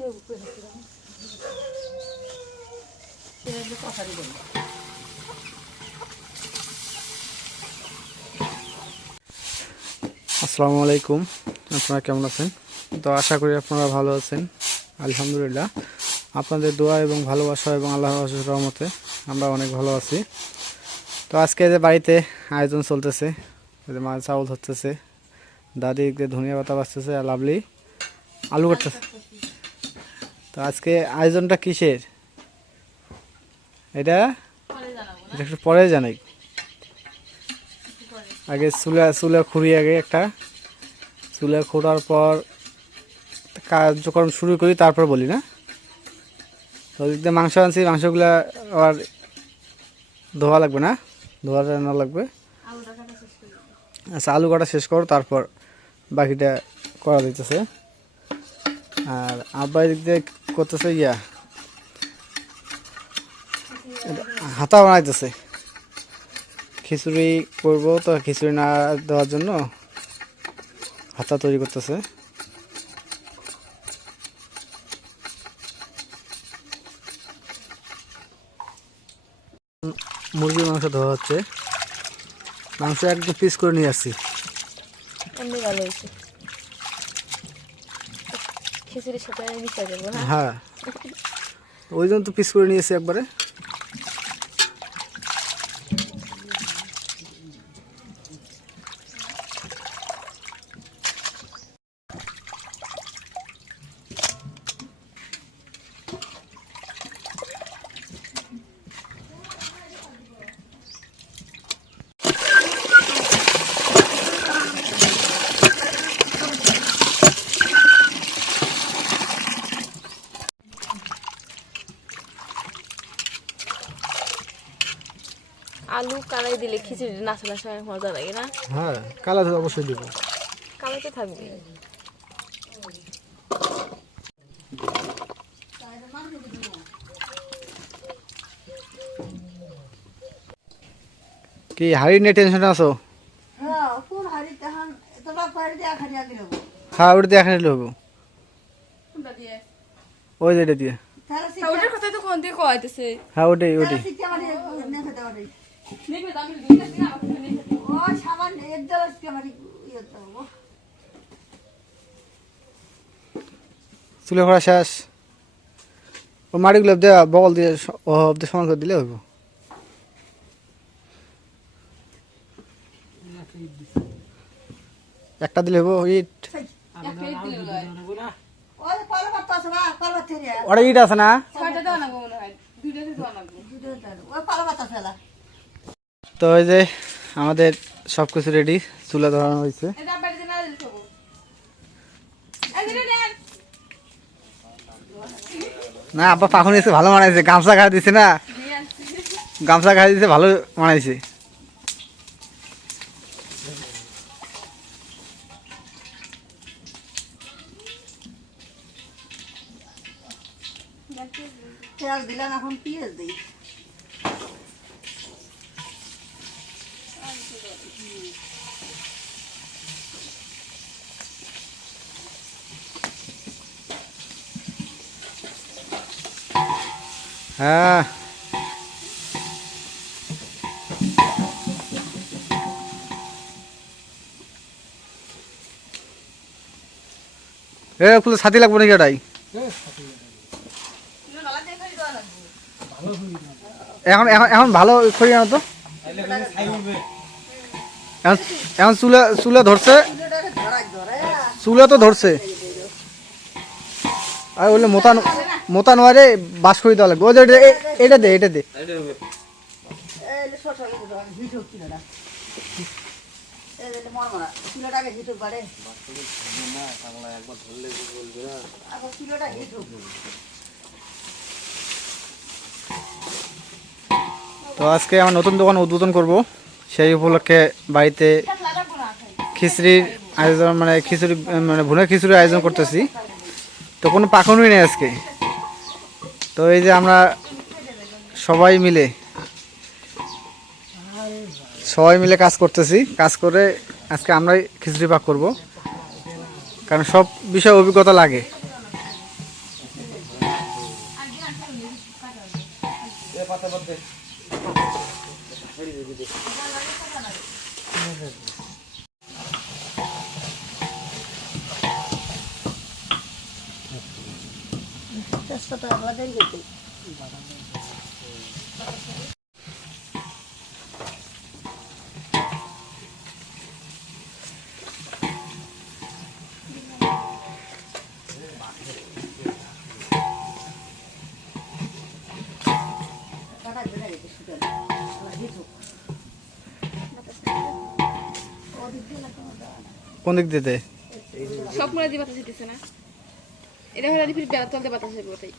আসসালামু আলাইকুম, আপনারা কেমন আছেন? তো আশা করি আপনারা ভালো আছেন। আলহামদুলিল্লাহ, আপনাদের দোয়া এবং ভালোবাসা এবং আল্লাহর অশেষ রহমতে আমরা অনেক ভালো আছি। তো আজকে যে বাড়িতে আয়োজন চলতেছে, মাছ চাউল হচ্ছে, দাদি ধনিয়া পাতা বাঁচতেছে আর লাভলি আলু কাটতেছে। তো আজকে আয়োজনটা কিসের এটা একটু পরে জানাই। আগে চুলা খুঁড়ি, আগে একটা চুলা খোঁড়ার পর কার্যক্রম শুরু করি, তারপর বলি না। তো মাংস আনছি, মাংসগুলা আবার ধোয়া লাগবে না, ধোয়া রান্না লাগবে। আচ্ছা, আলু কাটা শেষ করো, তারপর বাকিটা করা দিতেছে। আর আব্বা এদিক দিয়ে করতেছে হাতা বানাইতেছে। খিচুড়ি করবো, তো খিচুড়ি না দেওয়ার জন্য হাতা তৈরি করতেছে। মুরগির মাংস ধোয়া হচ্ছে। মাংস একদম পিস করে নিয়ে আসছি। হ্যাঁ, ওই জন্য তো পিস করে নিয়েছি একবারে। আলু কালাই দিলে খিচুড়ি নাচা নাচা মজা লাগে না? হ্যাঁ, কালা তো অবশ্যই দিব। কালাই তো থাকবে। কি হাড়ি নিয়ে টেনশন আছো? হ্যাঁ, ওটা দিয়ে এখানে হবো। ওই যে এটা দিয়ে। ওটার কথা তো কোন দিয়ে কইতেছে? হ্যাঁ, ওটাই। চুলে খোড়া শেষ। ও মাটিগুলো দেওয়া বগল দিয়ে সমান করে দিলে হইব। একটা দিলে হইব ইট। ওটা ইট আছে না? তো ওই যে আমাদের সবকিছু রেডি, চুলা ধরানো হয়েছে। না, আব্বা পাখন এসে ভালো মানাইছে, গামছা খাওয়া দিছে না, গামছা খাওয়া দিছে, ভালো মানাইছে। এখন পিঁয়াজ দিই। হ্যাঁ, ফুল ছাতি লাগবে নাকি এটাই? এখন এখন এখন ভালো করি না তো। এখন চুলে ধরছে, চুলে তো ধরছে। আর বললে মোতা নোয়ারে বাস করে দেওয়া লাগবে। এটা দে। তো আজকে আমার নতুন দোকান উদ্বোধন করব, সেই উপলক্ষে বাড়িতে খিচুড়ির আয়োজন, মানে ভুনা খিচুড়ির আয়োজন করতেছি। তো কোনো পাখনই নেই আজকে। তো এই যে আমরা সবাই মিলে কাজ করতেছি। কাজ করে আজকে আমরাই খিচুড়ি পাক করব, কারণ সব বিষয়ে অভিজ্ঞতা লাগে। কোন দিক দিতে সব মনে দিয়ে বাতাস দিতেছে না, এটা হলে ফির বেলা চলতে বাতাস হবে ওটাই।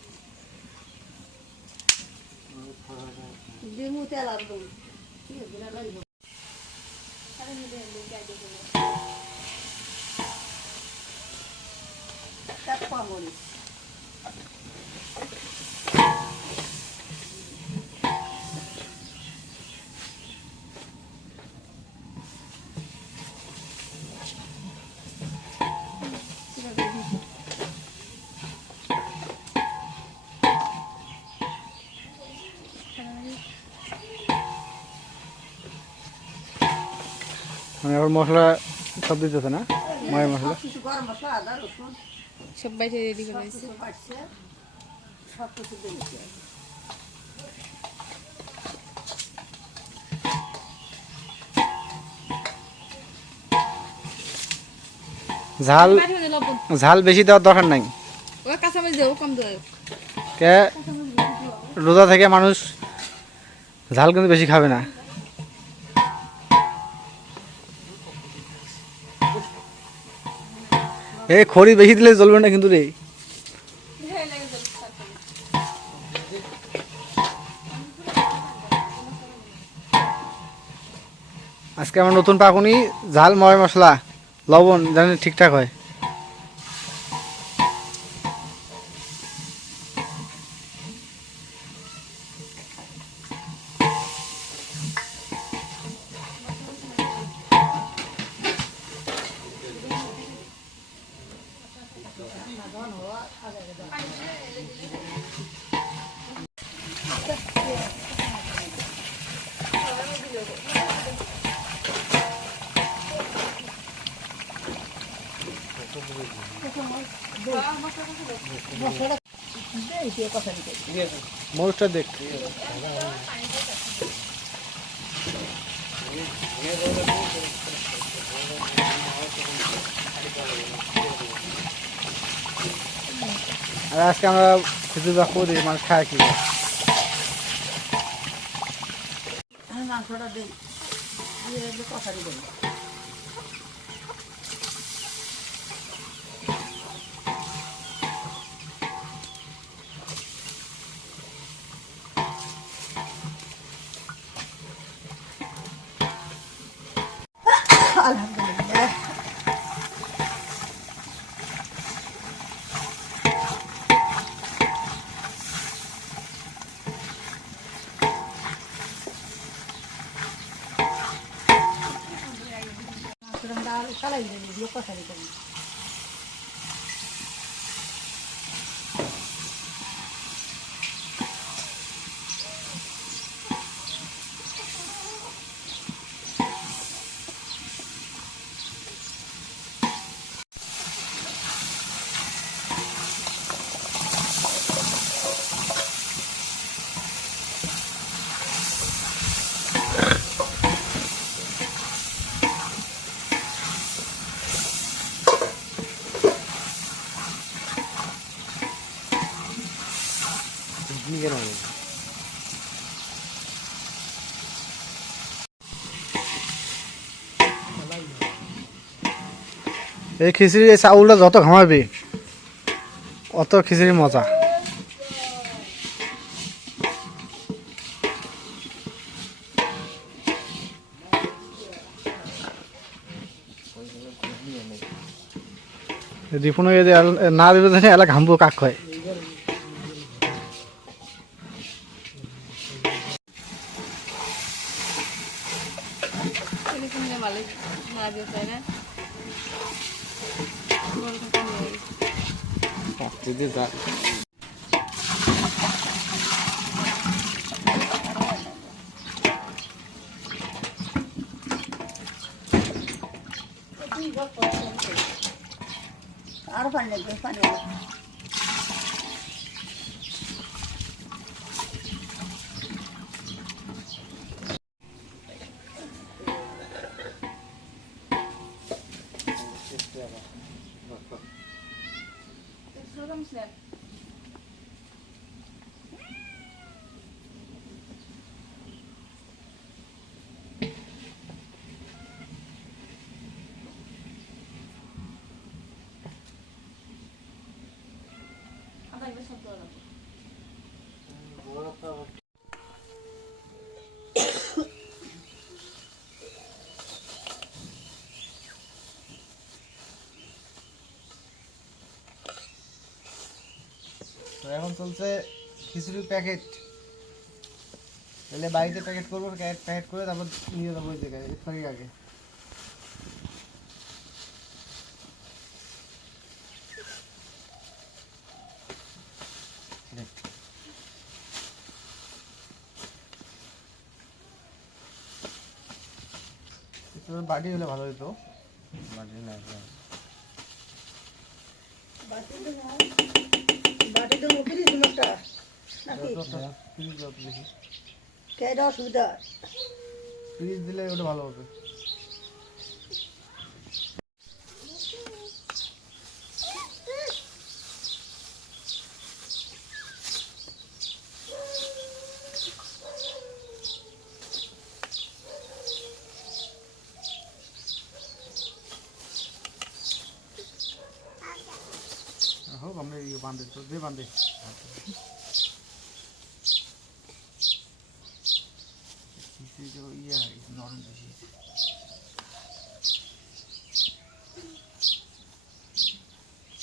মানে এখন মশলা সব দিতেছে না, ময় মশলা সব বাইরে রেডি করে দিয়েছে। ঝাল মাঝে মাঝে লবণ, ঝাল বেশি দেওয়ার দরকার নাই। ও কাঁচামরিচ দেবো কম দেবো। কে রোজা থেকে মানুষ ঝাল কিন্তু বেশি খাবে না। খড়ি বেশি দিলে চলবে না কিন্তু রে। আজকে আমার নতুন পাকুনি ঝাল ময় মশলা লবণ জানি ঠিকঠাক হয়। মরিচটা দেখ। আর আজকে আমরা খিচুড়ি বা করি মানুষ খায় কি মাংসটা দিই কষারি করি। আলহামদুলিল্লাহ কালাই দিয়ে কষারি করি। এই খিচুড়ি চাউলটা যত ঘামাবে অত খিচুড়ি মজা। রিপুন না দিলে এলা ঘামবো কাক হয়। আর পানি লাগবে, পানি তো এখন চলছে খিচুড়ির প্যাকেট। তাহলে বাড়িতে প্যাকেট করবো, প্যাকেট করে তারপর নিয়ে যাবো ওই জায়গায় ইফতারির আগে। বাটি হলে ভালো হতো। বাটি নাই, বাটিতে মুখে দিস একটা নাকি ফ্রিজ যত বেশি, কেডা অসুবিধা ফ্রিজ দিলে ওটা ভালো হবে। হোক আমরা ইয়ে বাঁধে তো দিয়ে বাঁধে ইয়ে নরম বেশি।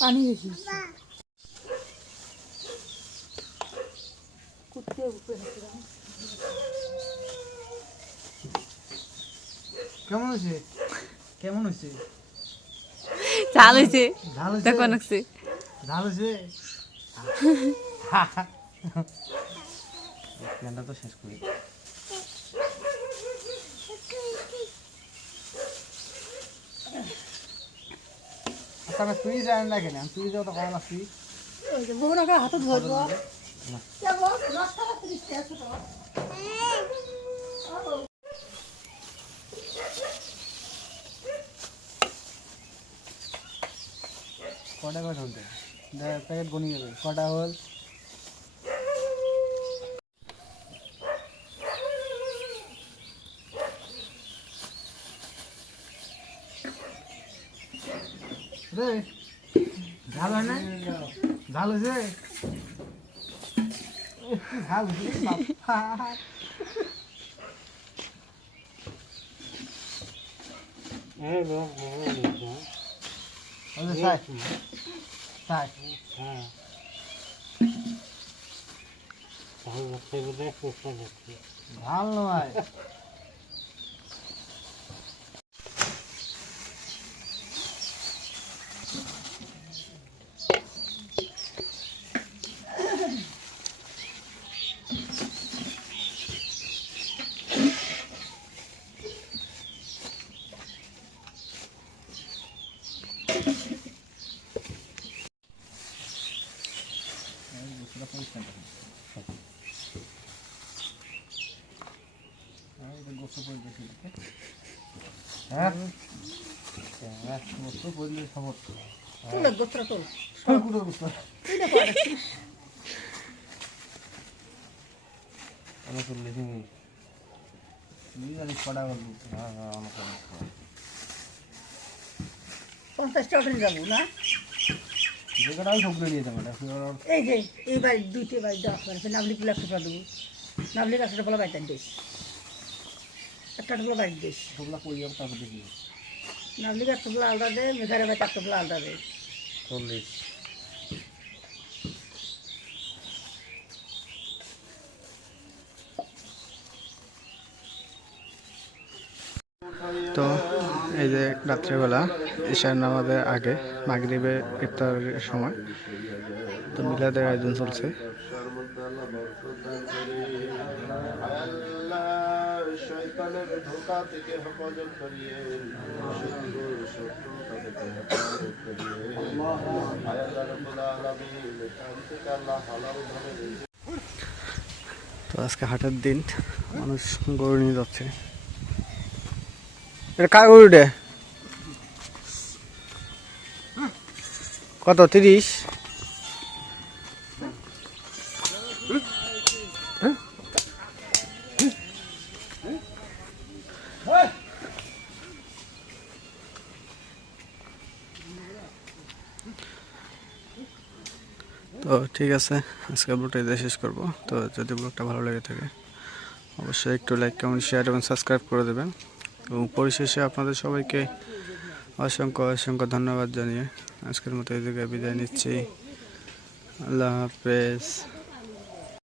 পানি বেশি কুত্তে উপরে কেমন হয়েছে? কেমন হয়েছে? ঝাল হয়েছে, ঝাল হয়েছে? তখন হচ্ছে ঝাল হয়েছে? প্যানটা তো শেষ করি। আচ্ছা আমি তুই জানি না কেন, তুই যাও তো কখন আসছি? বউরাকে হাতে ধরবো কটা করে ধরতে প্যাকেট গনি যাবে কটা হল? রে ঝাল হয় না? ঝাল হয়েছে? ঝাল হয়েছে বাবা। ঝাল নয় তোলে গোত্র তোল পঞ্চাশ টাকা যাবো না এই যে এই বাড়ি দুইটি বাড়ি দেওয়া পারে নাবলিগুলো 100 টাকা দেবো নাবলির 100 টাকা বাড়িতে দিস একটা টাকা বাড়ি দিস নাবলিকে 100 টাকা আলাদা দে মেঘারে বাড়ি 100 টাকা আলাদা দে 40। তো এই যে রাত্রেবেলা ঈশার নামাজের আগে মাগরিবের ইফতারের সময় তো মিলাদের আয়োজন চলছে। শয়তানের ধোঁকা থেকে হেফাজত করিয়ে তো আজকে হাটের দিন, মানুষ গরু নিয়ে যাচ্ছে। এটা কার গরু রে? কত 30? তো ঠিক আছে, আজকে ব্লগটা এখানে শেষ করব। তো যদি ব্লগটা ভালো লেগে থাকে অবশ্যই একটু লাইক, কমেন্ট, শেয়ার এবং সাবস্ক্রাইব করে দেবেন। এবং পরিশেষে আপনাদের সবাইকে অসংখ্য অসংখ্য ধন্যবাদ জানিয়ে আজকের মতো এই জায়গায় বিদায় নিচ্ছি। আল্লাহ হাফেজ।